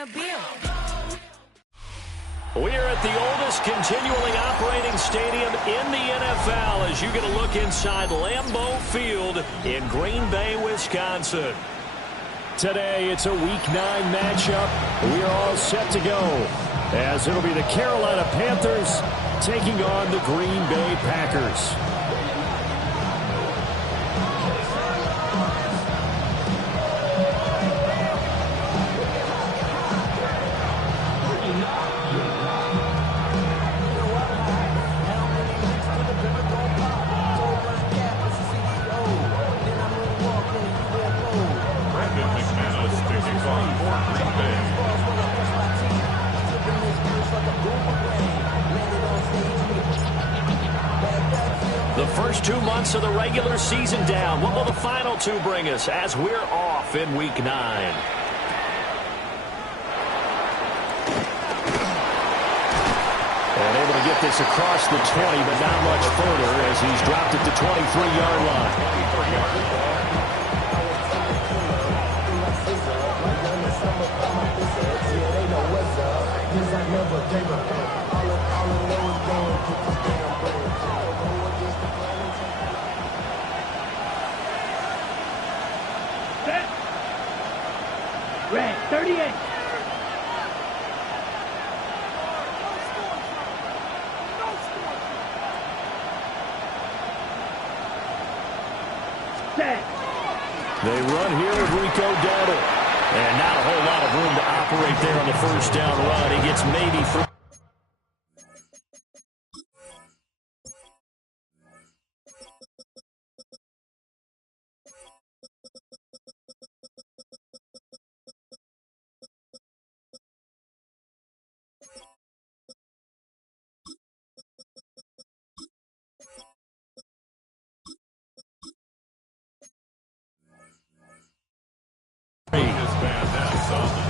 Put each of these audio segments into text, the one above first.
a bill. We're at the oldest continually operating stadium in the NFL as you get a look inside Lambeau Field in Green Bay, Wisconsin. Today, it's a Week 9 matchup. We are all set to go as it'll be the Carolina Panthers taking on the Green Bay Packers. The first 2 months of the regular season down. What will the final 2 bring us as we're off in Week 9? And able to get this across the 20, but not much further as he's dropped it to 23-yard line. Red, 38. Set. They run here with Rico Dowdle. And not a whole lot of room to operate there on the first down run. He gets maybe 3.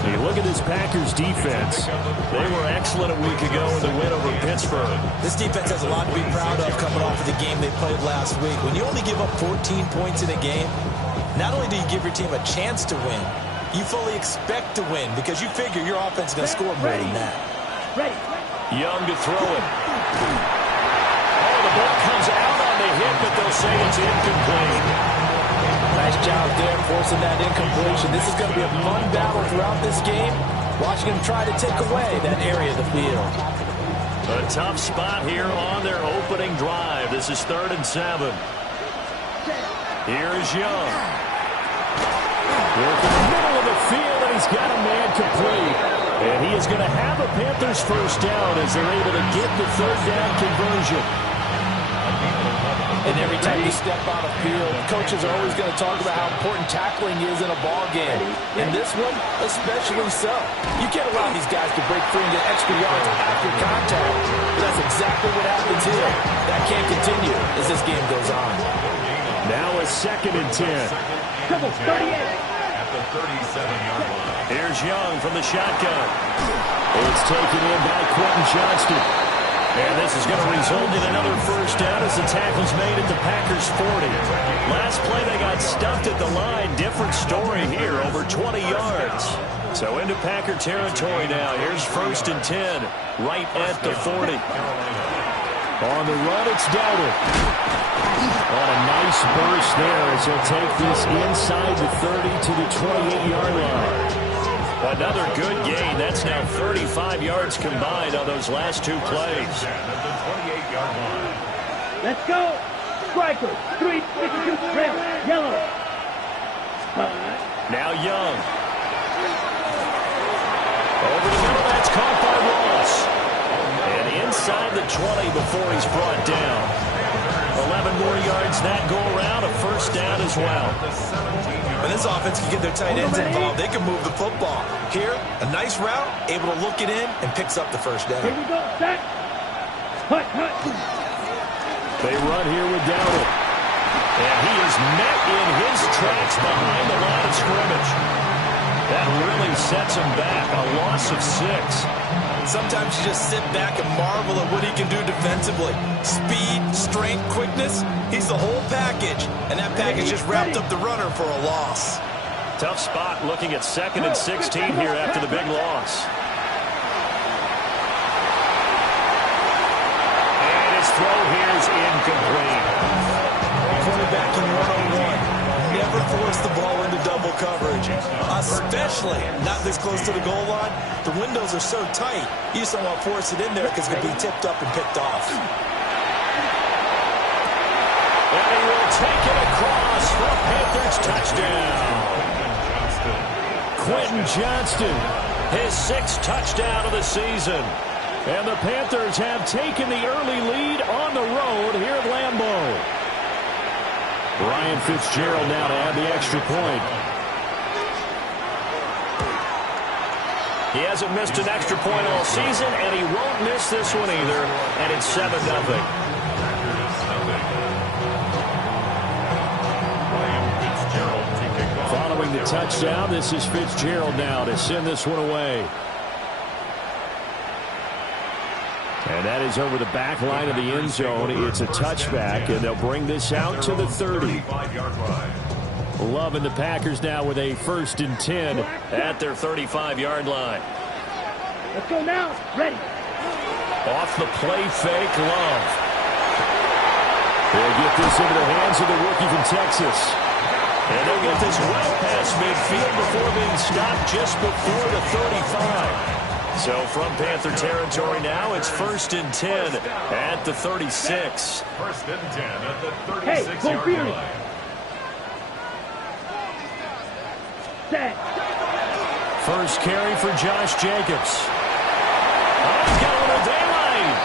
You look at this Packers defense. They were excellent a week ago in the win over Pittsburgh. This defense has a lot to be proud of coming off of the game they played last week. When you only give up 14 points in a game, not only do you give your team a chance to win, you fully expect to win because you figure your offense is going to score more than that. Young to throw it. Oh, the ball comes out on the hit, but they'll say it's incomplete. Nice job there forcing that incompletion. This is going to be a fun battle throughout this game. Watching them try to take away that area of the field. A tough spot here on their opening drive. This is 3rd and 7. Here is Young. Work in the middle of the field, and he's got a man complete. And he is going to have a Panthers first down as they're able to get the 3rd down conversion. And every time you step on a field, coaches are always going to talk about how important tackling is in a ball game. In this one, especially so. You can't allow these guys to break free and get extra yards after contact. But that's exactly what happens here. That can't continue as this game goes on. Now a 2nd and 10. Double 38. At the 37-yard line. Here's Young from the shotgun. It's taken in by Quentin Johnston. And this is going to result in another first down as the tackle's made at the Packers 40. Last play they got stuffed at the line. Different story here, over 20 yards. So into Packer territory now. Here's 1st and 10, right at the 40. On the run, it's Dowdle. On a nice burst there as he'll take this inside the 30 to the 28-yard line. Another good gain. That's now 35 yards combined on those last 2 plays. Let's go. Striker, 352, red, yellow. Now Young. Over the middle, that's caught by Ross. And inside the 20 before he's brought down. 11 more yards that go around, a first down as well. When this offense can get their tight ends involved, they can move the football. Here, a nice route, able to look it in and picks up the first down. Here we go, set. Hut, hut. They run here with Dowdle. And he is met in his tracks behind the line of scrimmage. That really sets him back, a loss of 6. Sometimes you just sit back and marvel at what he can do defensively. Speed, strength, quickness, he's the whole package. And that package just wrapped up the runner for a loss. Tough spot looking at 2nd and 16 here after the big loss. And his throw here is incomplete. Quarterback in 101. Never force the ball into double coverage, especially not this close to the goal line. The windows are so tight, you just don't want to force it in there because it could be tipped up and picked off. And he will take it across for a Panthers touchdown. Quentin Johnston, his 6th touchdown of the season. And the Panthers have taken the early lead on the road here at Lambeau. Ryan Fitzgerald now to add the extra point. He hasn't missed an extra point all season, and he won't miss this one either. And it's 7-0. Following the touchdown, this is Fitzgerald now to send this one away. And that is over the back line of the end zone. It's a touchback, and they'll bring this out to the 30. Love and the Packers now with a 1st and 10 at their 35-yard line. Let's go now. Ready. Off the play fake, Love. They'll get this into the hands of the rookie from Texas. And they'll get this well past midfield before being stopped just before the 35. So from Panther territory now, it's 1st and 10 at the 36. 1st and 10 at the Hey, 36-yard go line. Set. First carry for Josh Jacobs. Oh, he's got a little daylight.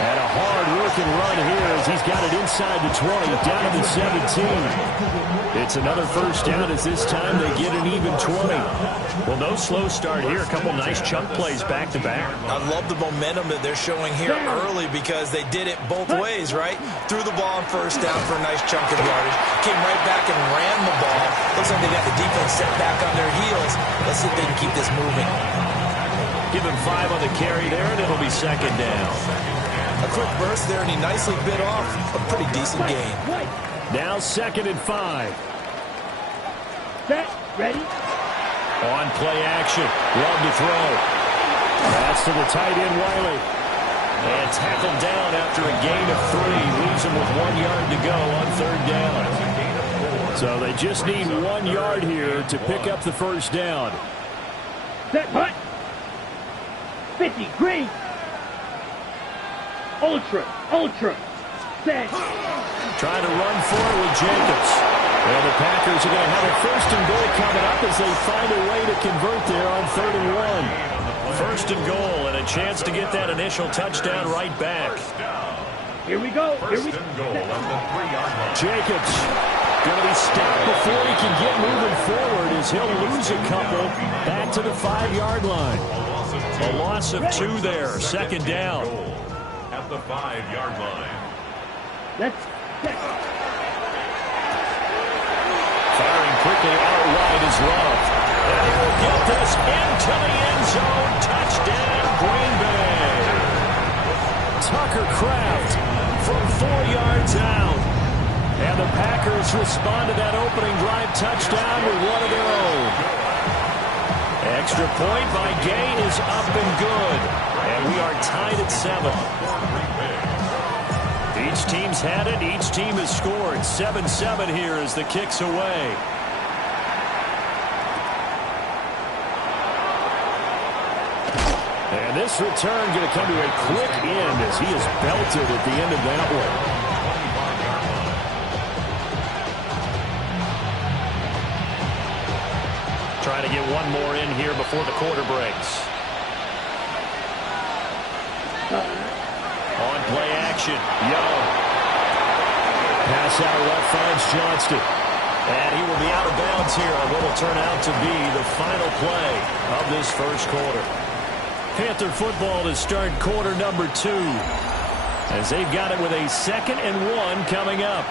And a hard-working run here as he's got it inside the 20, down to the 17. It's another 1st down as this time they get an even 20. Well, no slow start here. A couple nice chunk plays back-to-back. I love the momentum that they're showing here early because they did it both ways, right? Threw the ball on 1st down for a nice chunk of yardage. Came right back and ran the ball. Looks like they got the defense set back on their heels. Let's see if they can keep this moving. Give him 5 on the carry there, and it'll be 2nd down. A quick burst there, and he nicely bit off a pretty decent gain. Now 2nd and 5. Set. Ready. On play action. Love to throw. That's to the tight end, Wiley. And tackled down after a gain of 3. Leaves him with 1 yard to go on 3rd down. So they just need 1 yard here to pick up the 1st down. Set. Hut. 50. Green. Ultra. Set. Trying to run forward with Jacobs. And the Packers are going to have a 1st and goal coming up as they find a way to convert there on 3rd and 1. 1st and goal and a chance to get that initial touchdown right back. Here we go. Here we 1st and goal at the 3-yard line. Jacobs going to be stopped before he can get moving forward as he'll lose a couple back to the 5-yard line. A loss of 2 there. 2nd down. At the 5-yard line. Let's set. Firing quickly out wide is Love. And he will get this into the end zone. Touchdown, Green Bay. Tucker Kraft from 4 yards out. And the Packers respond to that opening drive touchdown with one of their own. Extra point by Gay is up and good. And we are tied at 7. Each team's had it. Each team has scored. 7-7 here as the kick's away. And this return going to come to a quick end as he is belted at the end of that one. Trying to get one more in here before the quarter breaks. On play action, Young. Pass out left finds Johnston. And he will be out of bounds here on what will turn out to be the final play of this 1st quarter. Panther football to start quarter number 2 as they've got it with a 2nd and 1 coming up.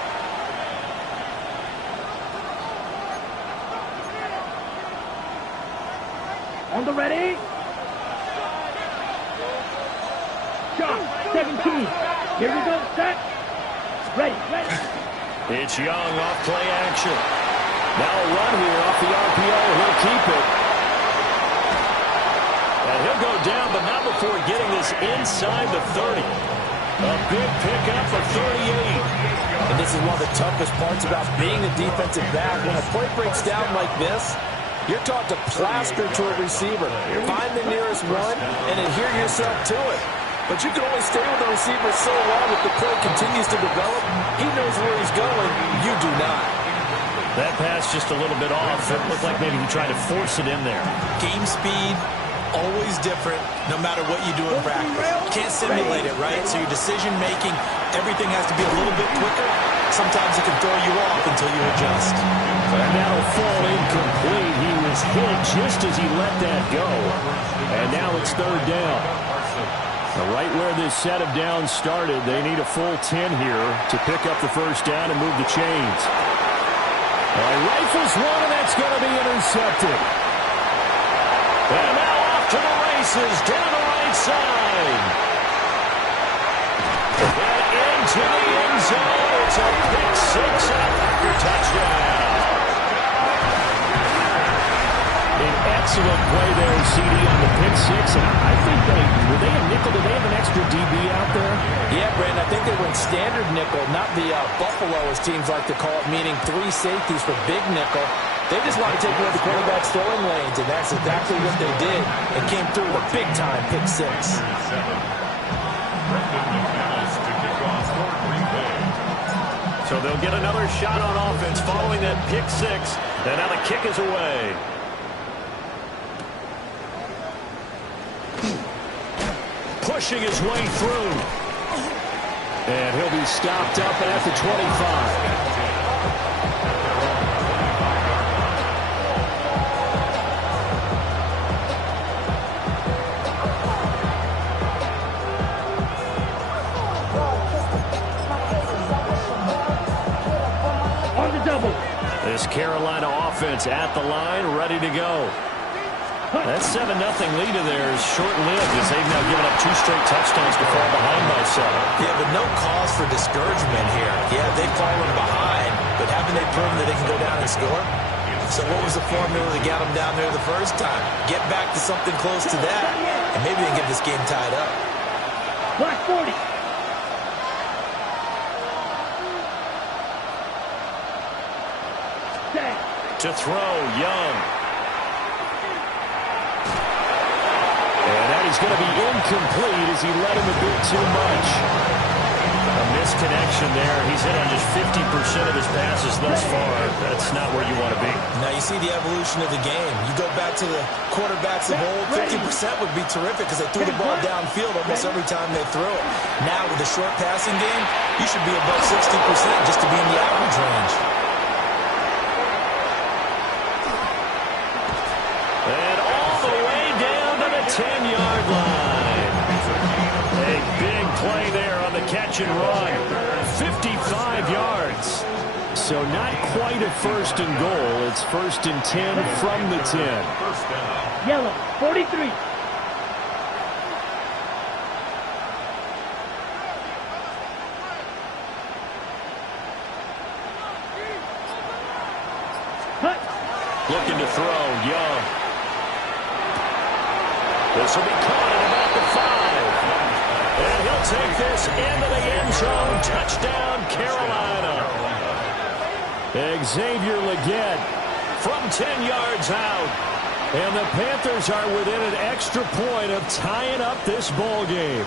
On the ready. Shot. 17. Here we go. Set. Ready. It's Young off play action. Now a run here off the RPO. He'll keep it. And he'll go down, but not before getting this inside the 30. A big pickup for 38. And this is one of the toughest parts about being a defensive back. When a play breaks down like this, you're taught to plaster to a receiver. Find the nearest one and adhere yourself to it. But you can only stay with the receiver so long if the play continues to develop. He knows where he's going. You do not. That pass just a little bit off. It looked like maybe he tried to force it in there. Game speed, always different, no matter what you do in practice. You can't simulate it, right? So your decision-making, everything has to be a little bit quicker. Sometimes it can throw you off until you adjust. And that'll fall incomplete. He was hit just as he let that go. And now it's third down. Right where this set of downs started, they need a full 10 here to pick up the first down and move the chains. Rifles one, and that's going to be intercepted. And now off to the races down the right side. And into the end zone. It's a pick six and a Packer touchdown. An excellent play there, CD, on the pick six. And I think were they a nickel? Did they have an extra DB out there? Yeah, Brandon, I think they went standard nickel, not the Buffalo, as teams like to call it, meaning three safeties for big nickel. They just want to take away the quarterback's throwing lanes, and that's exactly what they did. It came through with a big-time pick six. So they'll get another shot on offense following that pick six. And now the kick is away. Pushing his way through. And he'll be stopped up at the 25. This Carolina offense at the line, ready to go. That 7-0 lead of theirs short-lived as they've now given up 2 straight touchdowns to fall behind by 7. Yeah, but no cause for discouragement here. Yeah, they've fallen behind, but haven't they proven that they can go down and score? So what was the formula that got them down there the first time? Get back to something close to that, and maybe they can get this game tied up. Black 40. To throw, Young. And that is going to be incomplete as he let him a bit too much. A misconnection there. He's hit on just 50% of his passes thus far. That's not where you want to be. Now you see the evolution of the game. You go back to the quarterbacks of old, 50% would be terrific because they threw the ball downfield almost every time they threw it. Now with the short passing game, you should be above 60% just to be in the average range. And all the way down to the 10-yard line. A big play there on the catch and run. 55 yards. So not quite a first and goal. It's first and 10 from the 10. Yellow, 43. Looking to throw, Young. This will be caught at about the 5. And he'll take this into the end zone. Touchdown, Carolina. Xavier Legette from 10 yards out. And the Panthers are within an extra point of tying up this ball game.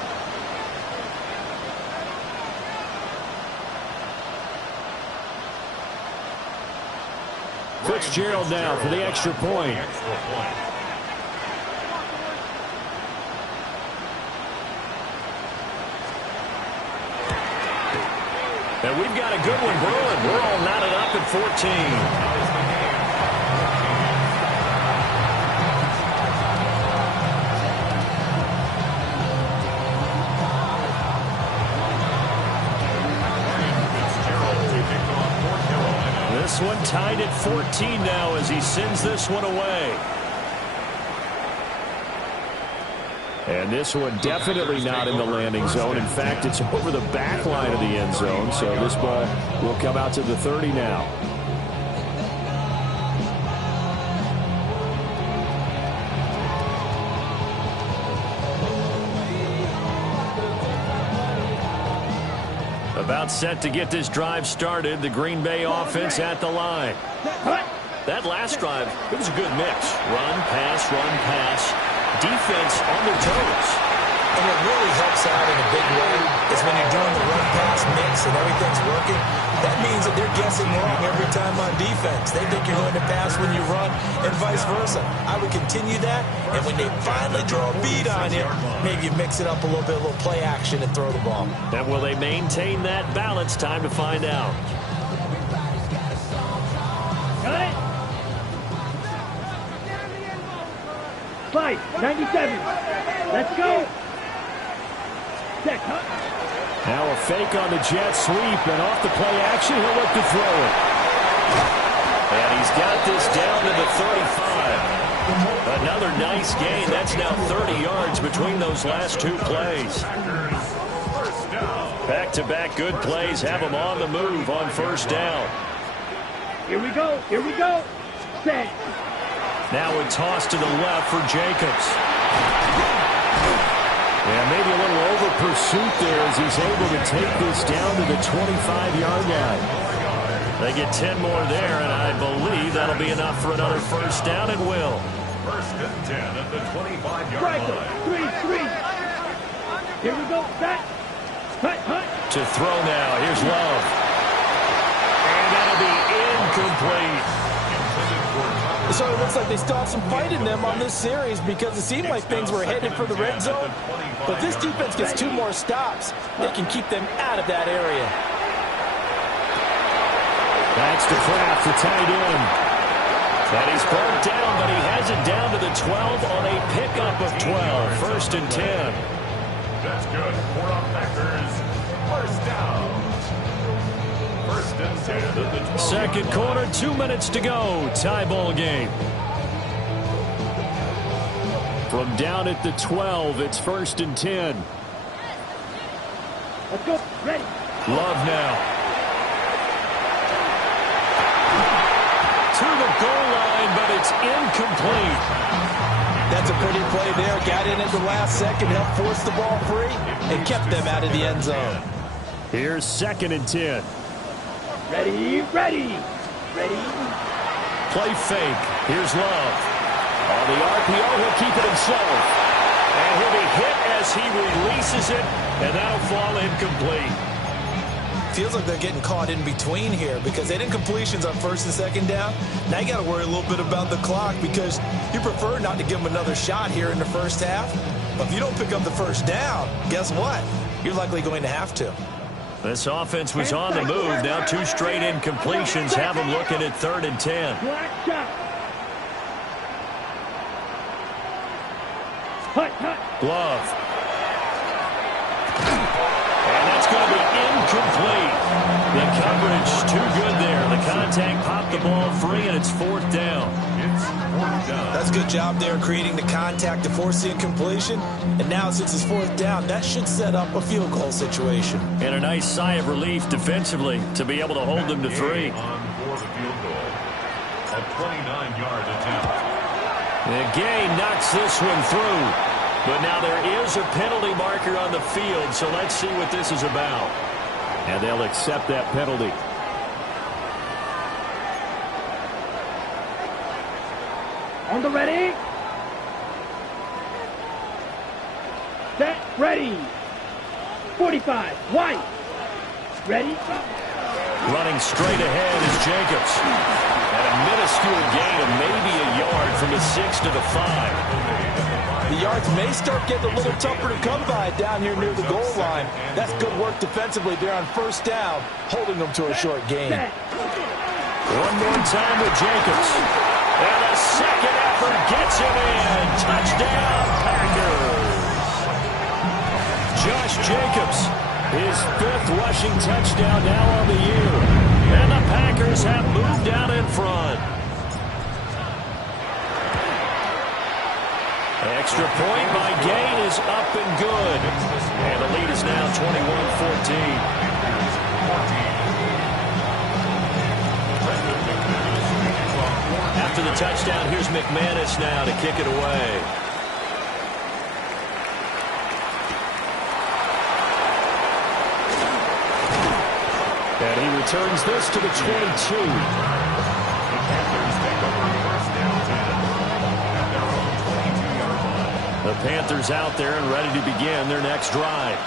Fitzgerald now for the extra point. And we've got a good one brewing. We're all knotted up at 14. This one tied at 14 now as he sends this one away. And this one definitely not in the landing zone. In fact, it's over the back line of the end zone. So this ball will come out to the 30 now. About set to get this drive started. The Green Bay offense at the line. That last drive, it was a good mix. Run, pass, defense on their toes. And it really helps out in a big way is when you're doing the run-pass mix and everything's working. That means that they're guessing wrong every time on defense. They think you're going to pass when you run and vice versa. I would continue that, and when they finally draw a beat on you, maybe you mix it up a little bit, a little play action, and throw the ball. And will they maintain that balance? Time to find out. Got it. 5, 97. Let's go. Set, huh? Now a fake on the jet sweep, and off the play action, he'll look to throw it. And he's got this down to the 35. Another nice gain. That's now 30 yards between those last two plays. Back-to-back good plays have them on the move on first down. Here we go. Here we go. Set. Now a toss to the left for Jacobs. Yeah, maybe a little over pursuit there as he's able to take this down to the 25-yard line. They get 10 more there, and I believe that'll be enough for another first down, and will. First and 10 at the 25-yard Striker. line. 3. Here we go. Set. Hut. To throw now. Here's Love. And that'll be incomplete. So it looks like they still have some fight in them on this series because it seemed like things were headed for the red zone. But this defense gets 2 more stops. They can keep them out of that area. That's to Kraft, the tight end. And he's brought down, but he has it down to the 12 on a pickup of 12. First and 10. That's good for our Packers. First down. First and 10 at the 12. Second quarter, 2 minutes to go. Tie ball game. From down at the 12, it's first and 10. Let's go. Ready. Love now. To the goal line, but it's incomplete. That's a pretty play there. Got in at the last second, helped force the ball free, and kept them out of the end zone. Here's second and 10. Ready. Play fake. Here's Love. On the RPO, he'll keep it himself. And he'll be hit as he releases it, and that'll fall incomplete. Feels like they're getting caught in between here because they didn't completions on first and second down. Now you got to worry a little bit about the clock because you prefer not to give them another shot here in the first half. But if you don't pick up the first down, guess what? You're likely going to have to. This offense was on the move. Now 2 straight incompletions have them looking at third and 10. Black shot. Hut. Love. And that's going to be incomplete. The coverage too good there. The contact popped the ball free, and it's fourth down. It's fourth down. That's a good job there creating the contact to force the incompletion. And now since it's fourth down, that should set up a field goal situation. And a nice sigh of relief defensively to be able to hold them to 3. On for the field goal. A 29-yard attempt. The gain knocks this one through. But now there is a penalty marker on the field, so let's see what this is about. And they'll accept that penalty. On the ready. Set. Ready. 45. White. Ready. Running straight ahead is Jacobs. And a minuscule gain of maybe a yard from the 6 to the 5. The yards may start getting a little tougher to come by down here near the goal line. That's good work defensively there on first down, holding them to a short gain. Set. One more time with Jacobs. And a second effort gets him in. Touchdown, Packers. Josh Jacobs, his 5th rushing touchdown now on the year. And the Packers have moved out in front. Extra point by Gain is up and good. And the lead is now 21-14. After the touchdown, here's McManus now to kick it away. returns this to the 22. The Panthers take over first and 10 at their own 22-yard line. The Panthers out there and ready to begin their next drive.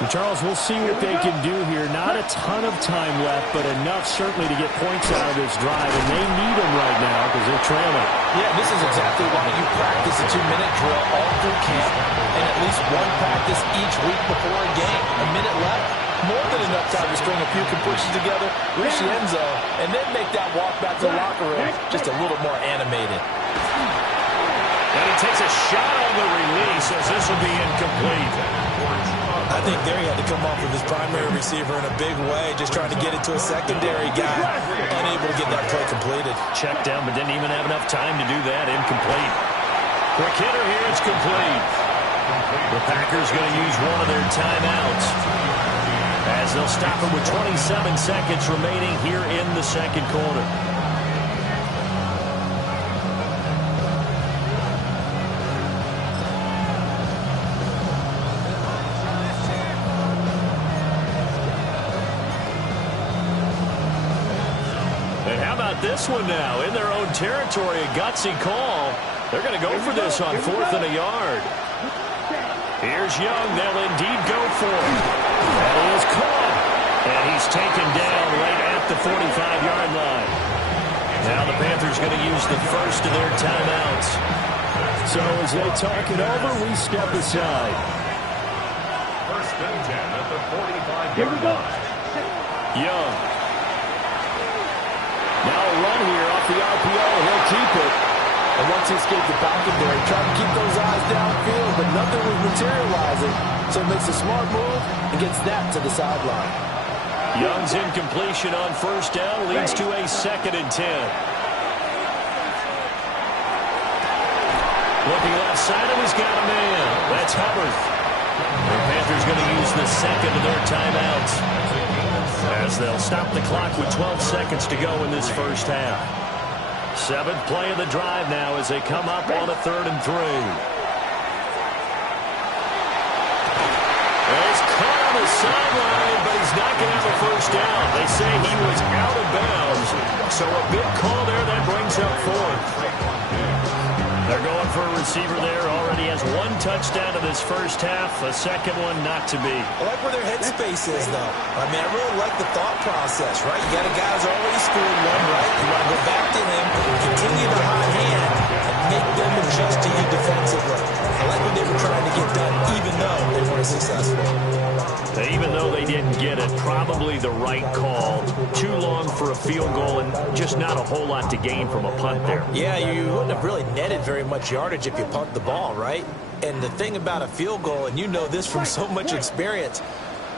And Charles, we'll see what they can do here. Not a ton of time left, but enough certainly to get points out of this drive, and they need them right now because they're trailing. Yeah, this is exactly why you practice a 2-minute drill all through camp and at least one practice each week before a game. A minute left, more than enough time to string a few completions together, reach the end zone, and then make that walk back to the locker room just a little more animated. And he takes a shot on the release as this will be incomplete. I think there he had to come off of his primary receiver in a big way, just trying to get it to a secondary guy, unable to get that play completed. Checked down, but didn't even have enough time to do that. Incomplete. Quick hitter here, it's complete. The Packers going to use one of their timeouts as they'll stop it with 27 seconds remaining here in the second quarter. This one now in their own territory, a gutsy call. They're going to go for this on 4th and a yard. Here's Young. They'll indeed go for it. That is caught. And he's taken down right at the 45-yard line. Now the Panthers going to use the first of their timeouts. So as they talk it over, we step aside. First and 10 at the 45-yard line. Young. Now a run here off the RPO. He'll keep it. And once he escaped the Falcon there, he tried to keep those eyes downfield, but nothing was materializing. So he makes a smart move and gets that to the sideline. Young's incompletion on first down leads to a 2nd and 10. Looking left side of, he's got a man. That's Hubbard. The Panthers going to use the second of their timeouts as they'll stop the clock with 12 seconds to go in this first half. 7th play of the drive now as they come up on a 3rd and 3. He's caught on the sideline, but he's not going to have a first down. They say he was out of bounds, so a big call there that brings up 4th. They're going for a receiver there. Already has 1 touchdown in this first half. A second one not to be. I like where their headspace is, though. I mean, I really like the thought process, right? You got a guy who's already scored one, right? You want to go back to him, continue the hot hand, and make them adjust to you defensively. I like what they were trying to get done, even though they weren't successful. Even though they didn't get it, probably the right call. Too long for a field goal and just not a whole lot to gain from a punt there. Yeah, you wouldn't have really netted very much yardage if you punt the ball, right? And the thing about a field goal, and you know this from so much experience,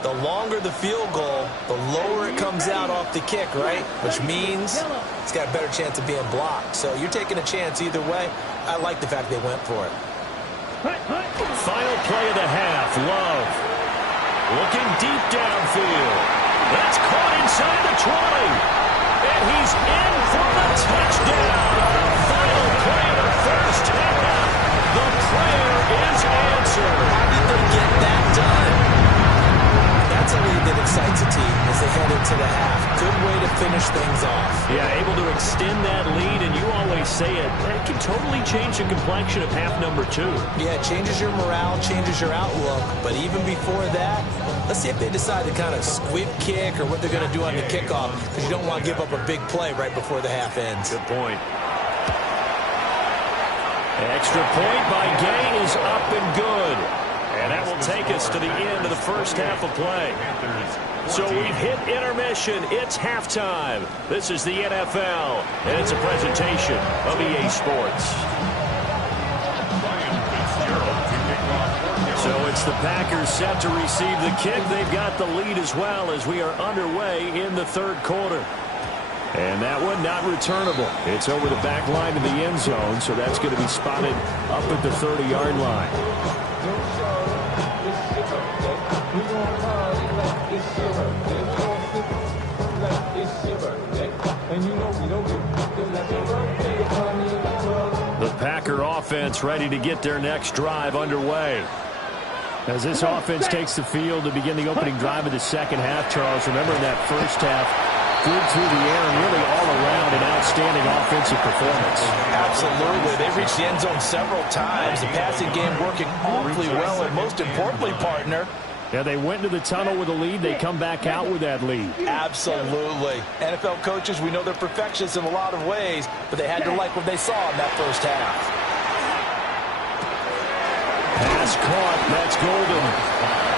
the longer the field goal, the lower it comes out off the kick, right? Which means it's got a better chance of being blocked. So you're taking a chance either way. I like the fact they went for it. Final play of the half, Love. Looking deep downfield. That's caught inside the 20. And he's in for the touchdown. Final play of the first half. The prayer is answered. How did they get that done? That's a lead that excites a team as they head into the half. Good way to finish things off. Yeah, able to extend that lead, and you always say it can totally change the complexion of half number 2. Yeah, it changes your morale, changes your outlook. But even before that, let's see if they decide to kind of squib kick or what they're going to do on the kickoff, because you don't want to give up a big play right before the half ends. Good point. Extra point by Gay is up and good. And that will take us to the end of the first half of play. So we've hit intermission. It's halftime. This is the NFL, and it's a presentation of EA Sports. So it's the Packers set to receive the kick. They've got the lead as well as we are underway in the third quarter. And that one not returnable. It's over the back line of the end zone, so that's going to be spotted up at the 30-yard line. The Packer offense ready to get their next drive underway. As this offense takes the field to begin the opening drive of the second half, Charles, remember in that first half, good through the air and really all around an outstanding offensive performance. Absolutely. They reached the end zone several times. The passing game working awfully well, and most importantly, partner, yeah, they went into the tunnel with a lead. They come back out with that lead. absolutely. NFL coaches, we know they're perfectionists in a lot of ways, but they had to like what they saw in that first half. Pass caught. That's Golden.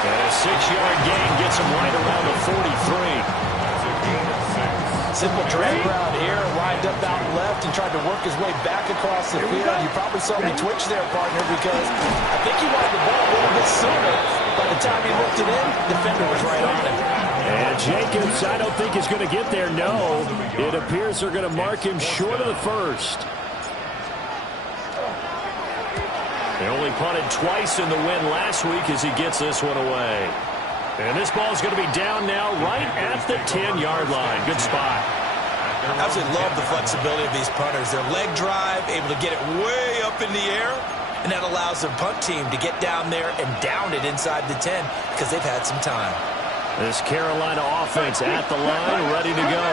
And a 6-yard gain gets him right around the 43. Simple drag route here, lined up out left and tried to work his way back across the field. You probably saw me twitch there, partner, because I think he wanted the ball a little bit sooner. By the time he looked it in, the defender was right on him. And Jacobs, I don't think is going to get there. No, it appears they're going to mark him short of the first. They only punted twice in the win last week as he gets this one away. And this ball is going to be down now right at the 10-yard line. Good spot. I absolutely love the flexibility of these punters. Their leg drive, able to get it way up in the air, and that allows their punt team to get down there and down it inside the 10 because they've had some time. This Carolina offense at the line, ready to go.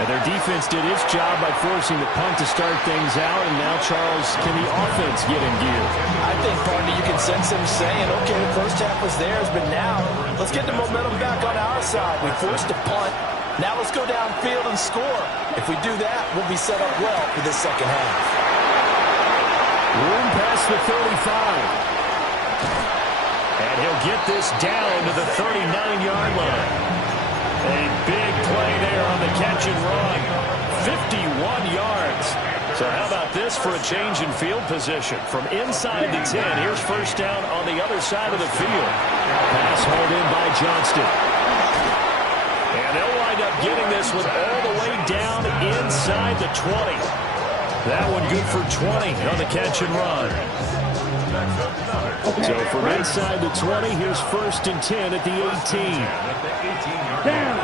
And their defense did its job by forcing the punt to start things out. And now, Charles, can the offense get in gear? I think, partner, you can sense him saying, okay, the first half was theirs, but now let's get the momentum back on our side. We forced a punt. Now let's go downfield and score. If we do that, we'll be set up well for this second half. Room past the 35. And he'll get this down to the 39-yard line. A big play there on the catch and run. 51 yards. So how about this for a change in field position? From inside the 10, here's first down on the other side of the field. Pass hauled in by Johnston. And they'll wind up getting this one all the way down inside the 20. That one good for 20 on the catch and run. So from inside the 20, here's first and 10 at the 18. Down.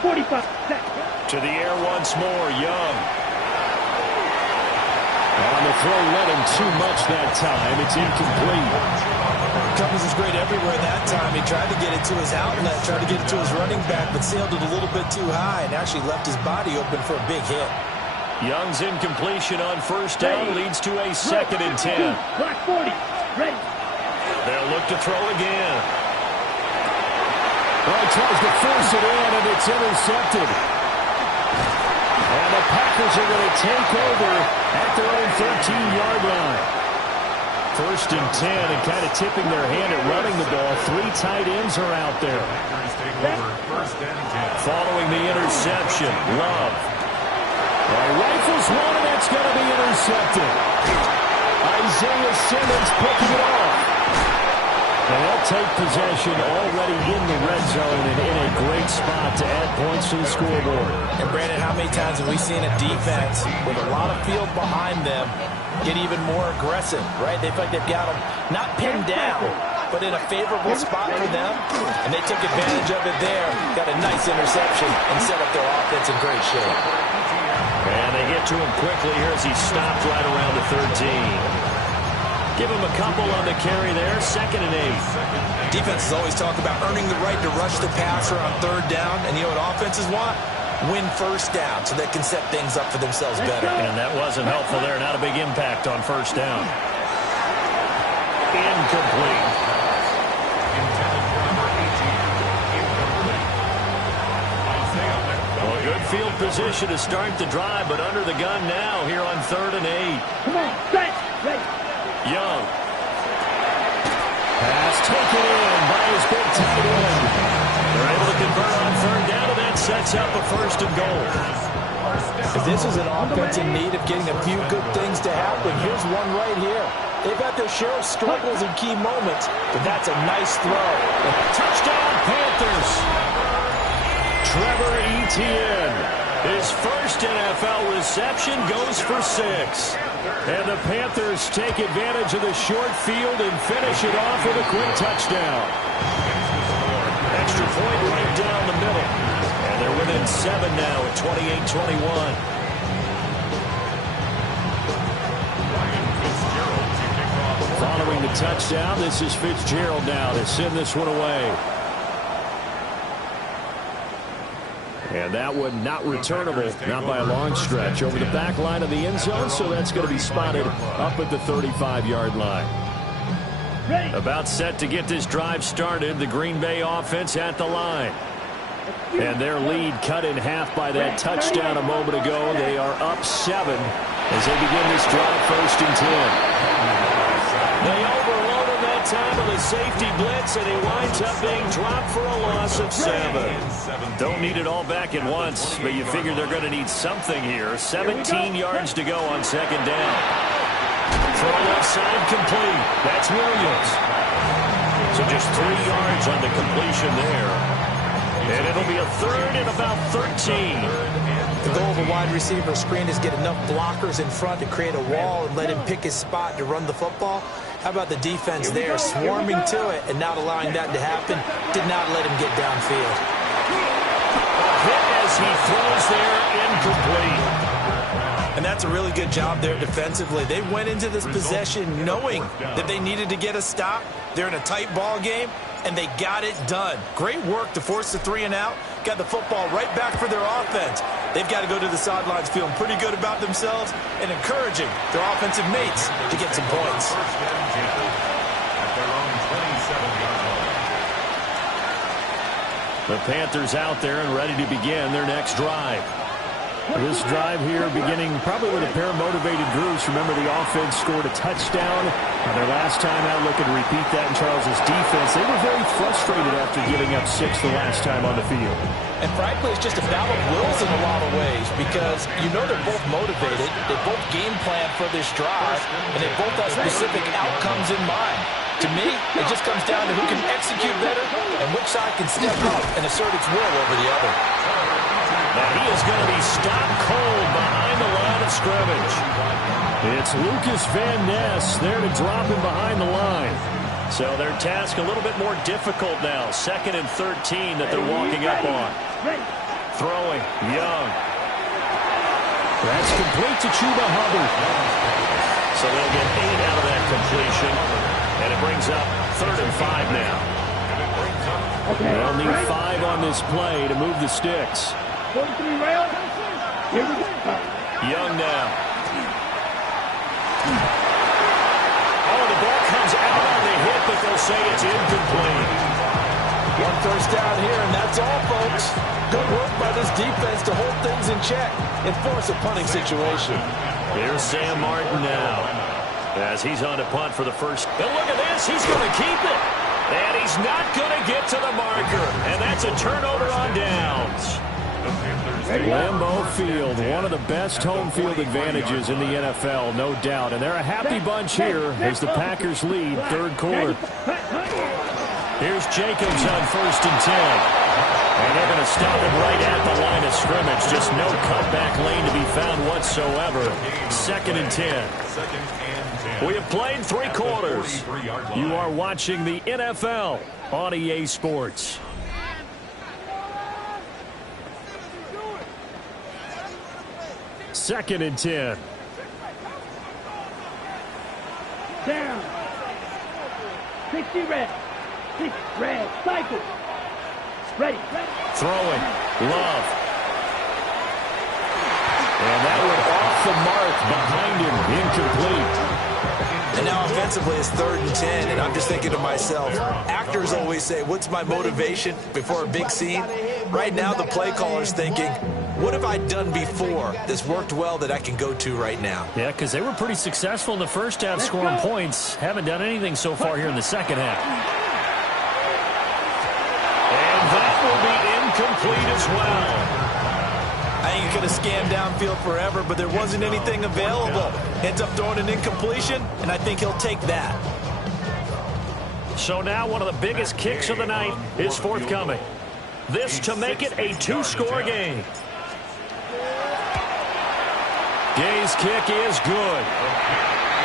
45 seconds. To the air once more, Young. On the throw, let him too much that time. It's incomplete. Cummings is great everywhere that time. He tried to get it to his outlet, tried to get it to his running back, but sailed it a little bit too high and actually left his body open for a big hit. Young's incompletion on first down leads to a second and 10. Black 40. Ready. They'll look to throw again. Oh, he tries to force it in, and it's intercepted. And the Packers are going to take over at their own 13-yard line. First and 10, and kind of tipping their hand at running the ball. 3 tight ends are out there. Following the interception, Love. Rifles one, and that's going to be intercepted. Isaiah Simmons picking it off. And they'll take possession already in the red zone and in a great spot to add points to the scoreboard. And Brandon, how many times have we seen a defense with a lot of field behind them get even more aggressive, right? They feel like they've got them not pinned down, but in a favorable spot for them, and they took advantage of it there, got a nice interception, and set up their offense in great shape. And they get to him quickly here as he stopped right around the 13. Give him a couple on the carry there, second and 8. Defenses always talk about earning the right to rush the passer on third down, and you know what offenses want? Win first down so they can set things up for themselves better. And that wasn't helpful there. Not a big impact on first down. Incomplete. Well, good field position to start the drive, but under the gun now here on third and 8. Come on, set, ready. Young. Pass taken in by his big tight end. They're able to convert on third down, and that sets up a first and goal. If this is an offense in need of getting a few good things to happen, here's one right here. They've got their share of struggles in key moments, but that's a nice throw. Touchdown, Panthers. Trevor Etienne. His first NFL reception goes for 6. And the Panthers take advantage of the short field and finish it off with a quick touchdown. Extra point right down the middle. And they're within 7 now at 28-21. Following the touchdown. This is Fitzgerald now to send this one away. And that one not returnable, not by a long stretch, over the back line of the end zone, so that's going to be spotted up at the 35-yard line. About set to get this drive started, the Green Bay offense at the line. And their lead cut in half by that touchdown a moment ago. They are up 7 as they begin this drive, 1st and 10. They overload him that time with a safety blitz, and he winds up being dropped for a loss of 7. Don't need it all back at once, but you figure they're going to need something here. 17 yards to go on 2nd down. Throw left side complete. That's Williams. So just 3 yards on the completion there. And it'll be a 3rd and about 13. The goal of a wide receiver screen is get enough blockers in front to create a wall and let him pick his spot to run the football. How about the defense there, swarming to it and not allowing that to happen? Did not let him get downfield. Hit as he throws there, incomplete. And that's a really good job there defensively. They went into this possession knowing that they needed to get a stop. They're in a tight ball game, and they got it done. Great work to force the 3 and out. Got the football right back for their offense. They've got to go to the sidelines feeling pretty good about themselves and encouraging their offensive mates to get some points. The Panthers out there and ready to begin their next drive. This drive here beginning probably with a pair of motivated groups. Remember, the offense scored a touchdown on their last time out. Looking to repeat that in Charles's defense. They were very frustrated after giving up 6 the last time on the field. And frankly, it's just a battle of wills in a lot of ways because you know they're both motivated. They both game plan for this drive, and they both have specific outcomes in mind. To me, it just comes down to who can execute better and which side can step up and assert its will over the other. Now he is going to be stopped cold behind the line of scrimmage. It's Lucas Van Ness there to drop him behind the line. So their task a little bit more difficult now. 2nd and 13 that they're walking up on. Throwing, Young. That's complete to Chuba Hubbard. So they'll get 8 out of that completion. And it brings up 3rd and 5 now. They'll need 5 on this play to move the sticks. 43 rail. Here we go. Young now. Oh, the ball comes out on the hit, but they'll say it's incomplete. 1 first down here, and that's all, folks. Good work by this defense to hold things in check and force a punting situation. Here's Sam Martin now as he's on to punt for the first. And look at this. He's going to keep it. And he's not going to get to the marker. And that's a turnover on downs. Lambeau Field, one of the best home field advantages in the NFL, no doubt. And they're a happy bunch here as the Packers lead 3rd quarter. Here's Jacobs on 1st and 10. And they're going to stop it right at the line of scrimmage. Just no cutback lane to be found whatsoever. 2nd and 10. We have played 3 quarters. You are watching the NFL on EA Sports. Second and 10. Down. 60 red. 6 red. Cycle. Ready. Throwing. Love. And that went off the mark behind him. Incomplete. And now offensively it's 3rd and 10, and I'm just thinking to myself, actors always say, what's my motivation before a big scene? Right now the play caller's thinking, what have I done before that's worked well that I can go to right now? Yeah, because they were pretty successful in the first half scoring points. Haven't done anything so far here in the second half. And that will be incomplete as well. I ain't going to scan downfield forever, but there wasn't anything available. Ends up throwing an incompletion, and I think he'll take that. So now one of the biggest kicks of the night is forthcoming. This to make it a 2-score game. Gay's kick is good.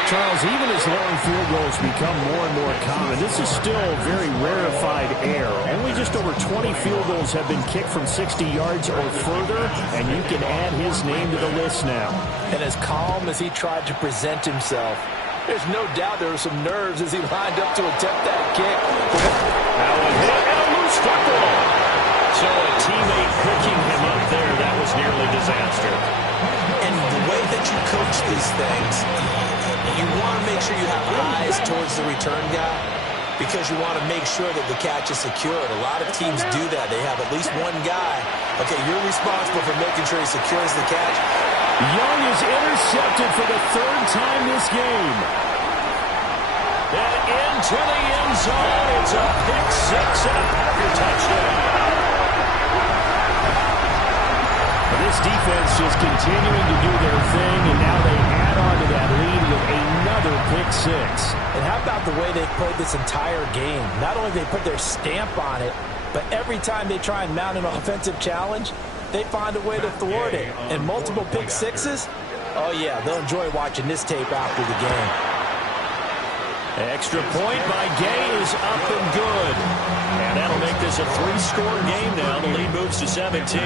Charles, even as long field goals become more and more common, this is still very rarefied air. Only just over 20 field goals have been kicked from 60 yards or further, and you can add his name to the list now. And as calm as he tried to present himself, There's no doubt there were some nerves as he lined up to attempt that kick. Now a hit and a loose football. So a teammate picking him up there, that was nearly disaster. And the way that you coach these things, you want to make sure you have eyes towards the return guy because you want to make sure that the catch is secured. A lot of teams do that. They have at least one guy. Okay, you're responsible for making sure he secures the catch. Young is intercepted for the third time this game. And into the end zone. It's a pick six and a Packer touchdown. This defense just continuing to do their thing, and now they add on to that lead with another pick six. And how about the way they've played this entire game? Not only they put their stamp on it, but every time they try and mount an offensive challenge, they find a way to thwart it. And multiple pick sixes, oh yeah, they'll enjoy watching this tape after the game. Extra point by Gay is up and good. And that'll make this a three-score game now. The lead moves to 17.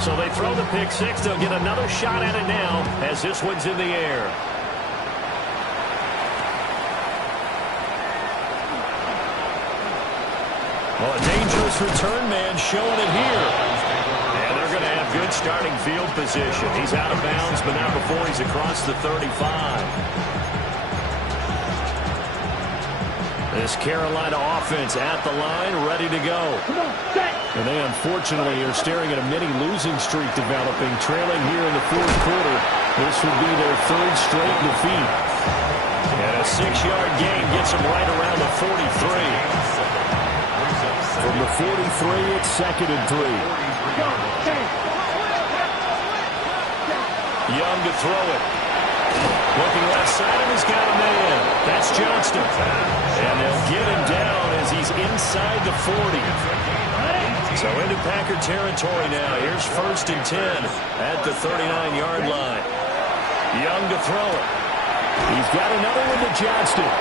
So they throw the pick six. They'll get another shot at it now as this one's in the air. Well, a dangerous return man showing it here. And they're going to have good starting field position. He's out of bounds, but not before he's across the 35. This Carolina offense at the line, ready to go. And they unfortunately are staring at a mini losing streak developing, trailing here in the fourth quarter. This would be their third straight defeat. And a 6-yard gain gets them right around the 43. From the 43, it's 2nd and 3. Young to throw it. Looking left side, and he's got a man. That's Johnston. And they'll get him down as he's inside the 40. So into Packer territory now. Here's 1st and 10 at the 39-yard line. Young to throw it. He's got another one to Johnston.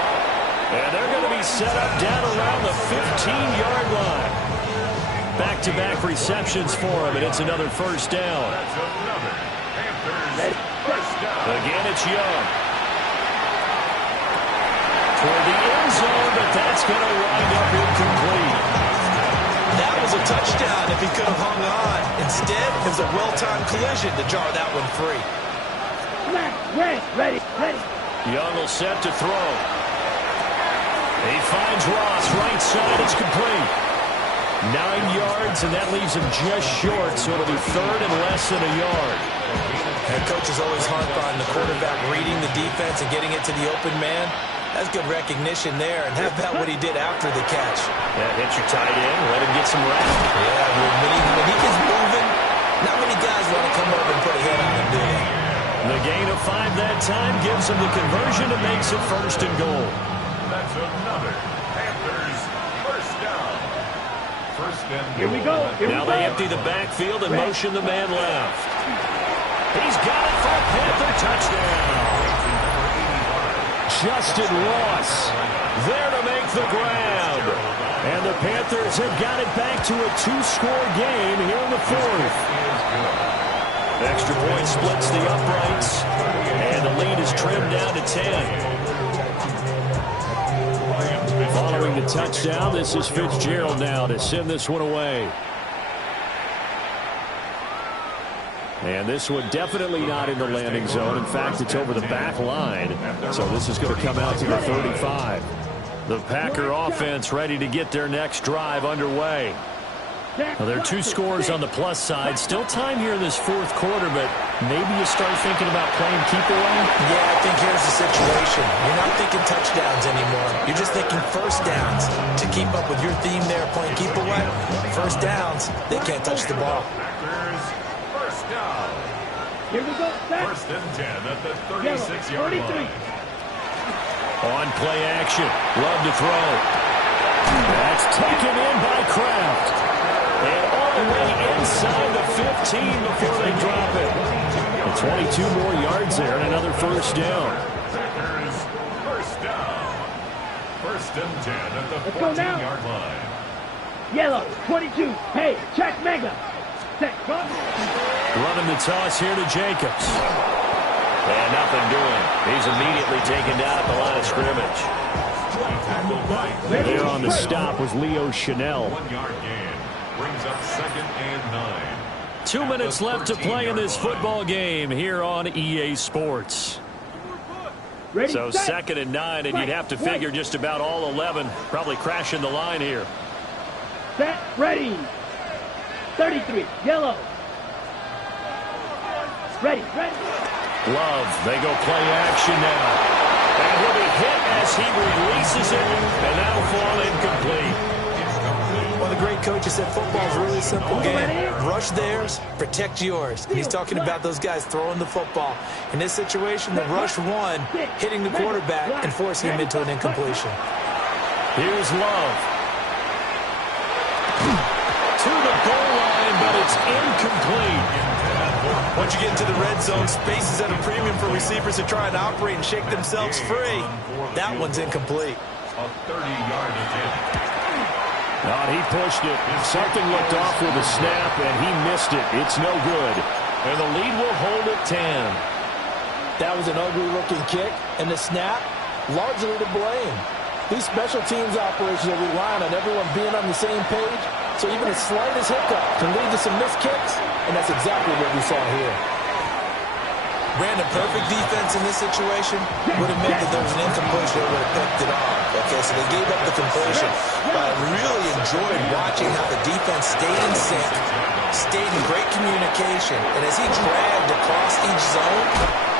And they're going to be set up down around the 15-yard line. Back-to-back receptions for him, and it's another first down. Again, it's Young. Toward the end zone, but that's going to wind up incomplete. That was a touchdown if he could have hung on. Instead, it was a well-timed collision to jar that one free. Ready. Young will set to throw. He finds Ross, right side, it's complete. 9 yards, and that leaves him just short, so it'll be 3rd and less than a yard. And coaches always harp on the quarterback reading the defense and getting it to the open man. That's good recognition there, and how about what he did after the catch? Yeah, hit your tight end, let him get some rest. Yeah, when he gets moving, not many guys want to come over and put a hit on him, do they? The gain of 5 that time gives him the conversion and makes it 1st and goal. That's another Panthers first down. Here we go. Now they empty the backfield and motion the man left. He's got it for a Panther touchdown. Justin Ross there to make the grab. And the Panthers have got it back to a 2-score game here in the 4th. Extra point splits the uprights. And the lead is trimmed down to 10. Following the touchdown, this is Fitzgerald now to send this one away. And this one definitely not in the landing zone. In fact, it's over the back line. So this is going to come out to the 35. The Packer offense ready to get their next drive underway. Well, there are 2 scores on the plus side. Still time here in this 4th quarter, but maybe you start thinking about playing keep away? Yeah, I think here's the situation. You're not thinking touchdowns anymore. You're just thinking first downs. To keep up with your theme there, playing keep away, first downs, they can't touch the ball. First down. Here we go. 1st and 10 at the 36-yard line. On play action. Love to throw. That's taken in by Kraft. And all the way inside the 15 before they drop it. And 22 more yards there and another first down. Packers first down. First and 10 at the Let's go now. 14-yard line. Yellow, 22. Hey, check mega. Set, run. Running the toss here to Jacobs. And nothing doing. He's immediately taken down at the line of scrimmage. Tackled by There on the stop was Leo Chanel. 1-yard gain. Brings up 2nd and 9. 2 minutes left to play in this football game here on EA Sports. Ready, So set. 2nd and 9, and you'd have to figure just about all 11 probably crashing the line here. Set, ready. 33, yellow. Ready, ready. Love, they go play action now. And he'll be hit as he releases it, and that'll fall incomplete. Well, the great coach has said football is a really simple game. Rush theirs, protect yours. And he's talking about those guys throwing the football. In this situation, the rush one, hitting the quarterback and forcing him into an incompletion. Here's Love. To the goal line, but it's incomplete. Once you get into the red zone, space is at a premium for receivers to try and operate and shake themselves free. That one's incomplete. A 30-yard attempt. He pushed it. Something looked off with a snap, and he missed it. It's no good. And the lead will hold at 10. That was an ugly-looking kick, and the snap, largely to blame. These special teams operations are relying on everyone being on the same page, so even the slightest hiccup can lead to some missed kicks, and that's exactly what we saw here. Brandon, perfect defense in this situation would have meant that there was an incompletion that would have picked it off. Okay, so they gave up the completion. But I really enjoyed watching how the defense stayed in sync, stayed in great communication. And as he dragged across each zone,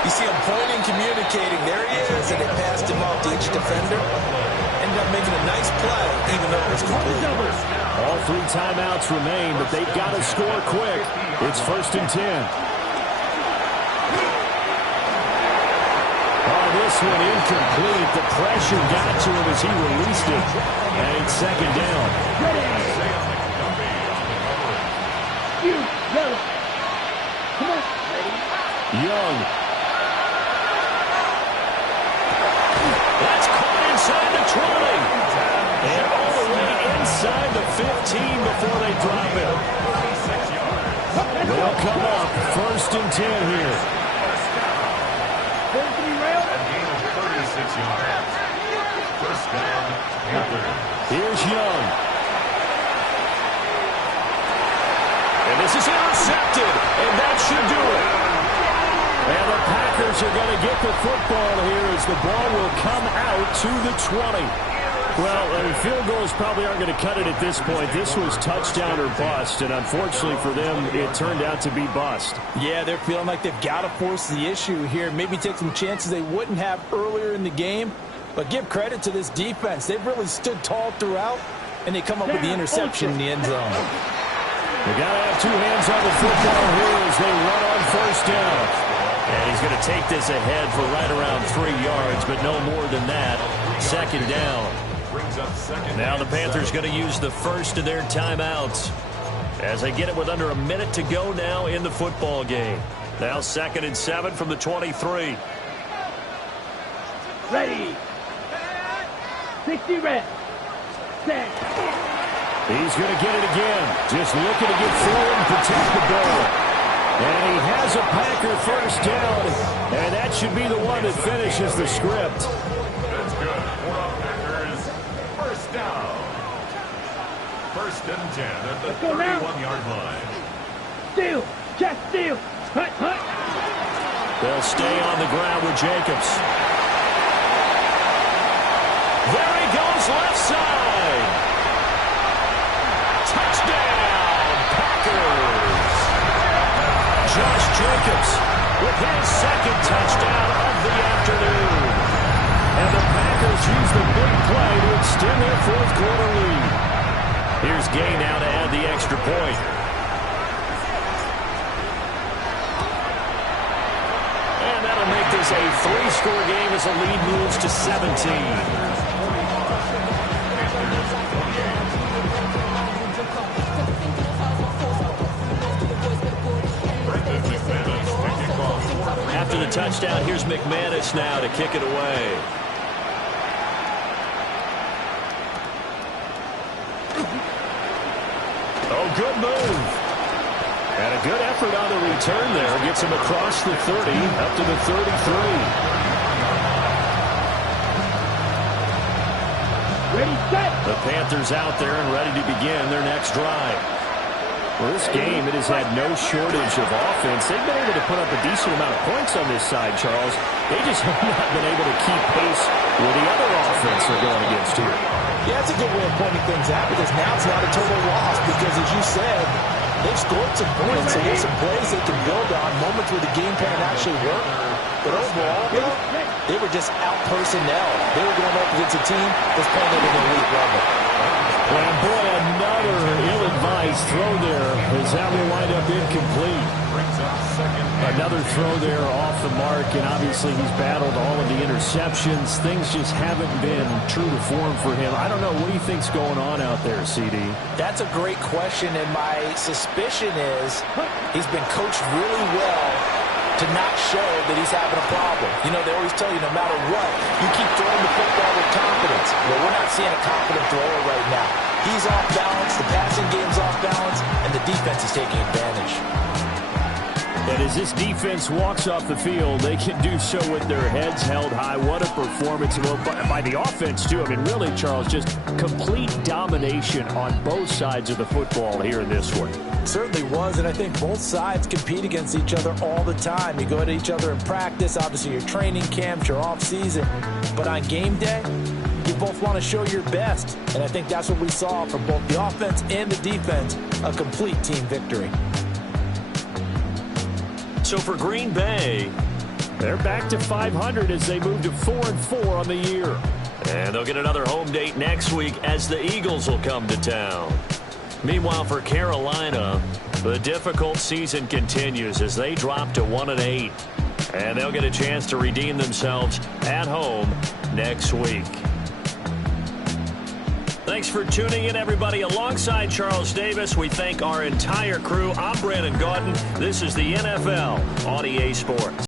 you see him pointing, communicating. There he is, and it passed him off to each defender. Ended up making a nice play, even though it was complete. All 3 timeouts remain, but they've got to score quick. It's 1st and 10. This one incomplete. The pressure got to him as he released it. And it's 2nd down. You, yellow. Come on. Ready. Young. That's caught inside the 20. And all the way inside the 15 before they drop it. They'll come up 1st and 10 here. First down, Panthers. Here's Young. And this is intercepted, and that should do it. And the Packers are going to get the football here as the ball will come out to the 20. Well, field goals probably aren't going to cut it at this point. This was touchdown or bust, and unfortunately for them, it turned out to be bust. Yeah, they're feeling like they've got to force the issue here, maybe take some chances they wouldn't have earlier in the game. But give credit to this defense. They've really stood tall throughout, and they come up with the interception in the end zone. They got to have 2 hands on the football here as they run on 1st down. And he's going to take this ahead for right around 3 yards, but no more than that. 2nd down. Now the Panthers going to use the first of their timeouts as they get it with under a minute to go now in the football game. Now 2nd and 7 from the 23. Ready. 60 red. Set. He's going to get it again. Just looking to get forward and protect the ball. And he has a Packer 1st down. And that should be the one that finishes the script. That's good. Packers, 1st down. 1st and 10 at the 31-yard line. Steal. Check steal. Hut, hut. They'll stay on the ground with Jacobs. There he goes, left side. Touchdown, Packers. Josh Jacobs with his 2nd touchdown of the afternoon. And the Packers use the big play to extend their 4th quarter lead. Here's Gay now to add the extra point. And that'll make this a 3-score game as the lead moves to 17. After the touchdown, here's McManus now to kick it away. good move. And a good effort on the return there. Gets him across the 30, up to the 33. Ready, set. The Panthers out there and ready to begin their next drive. Well, this game, it has had no shortage of offense. They've been able to put up a decent amount of points on this side, Charles. They just have not been able to keep pace with the other offense they're going against here. Yeah, that's a good way of pointing things out because now it's not a total loss because, as you said, they've scored some points, so there's some plays they can build on, moments where the game plan actually worked. But overall, though, they were just out-personnel. They were going up against a team that's playing at an elite level. And boy, another ill-advised throw there as that will wind up incomplete. Another throw there off the mark, and obviously he's battled all of the interceptions. Things just haven't been true to form for him. I don't know. What do you think's going on out there, CD? That's a great question, and my suspicion is he's been coached really well to not show that he's having a problem. You know, they always tell you no matter what, you keep throwing the football with confidence. Well, we're not seeing a confident thrower right now. He's off balance, the passing game's off balance, and the defense is taking advantage. And as this defense walks off the field, they can do so with their heads held high. What a performance by the offense, too. I mean, really, Charles, just complete domination on both sides of the football here in this one. It certainly was, and I think both sides compete against each other all the time. You go at each other in practice, obviously your training camps, your off-season. But on game day, you both want to show your best. And I think that's what we saw from both the offense and the defense, a complete team victory. So for Green Bay, they're back to 500 as they move to 4-4 on the year. And they'll get another home date next week as the Eagles will come to town. Meanwhile, for Carolina, the difficult season continues as they drop to 1-8. And they'll get a chance to redeem themselves at home next week. Thanks for tuning in, everybody. Alongside Charles Davis, we thank our entire crew. I'm Brandon Gaudin. This is the NFL on EA Sports.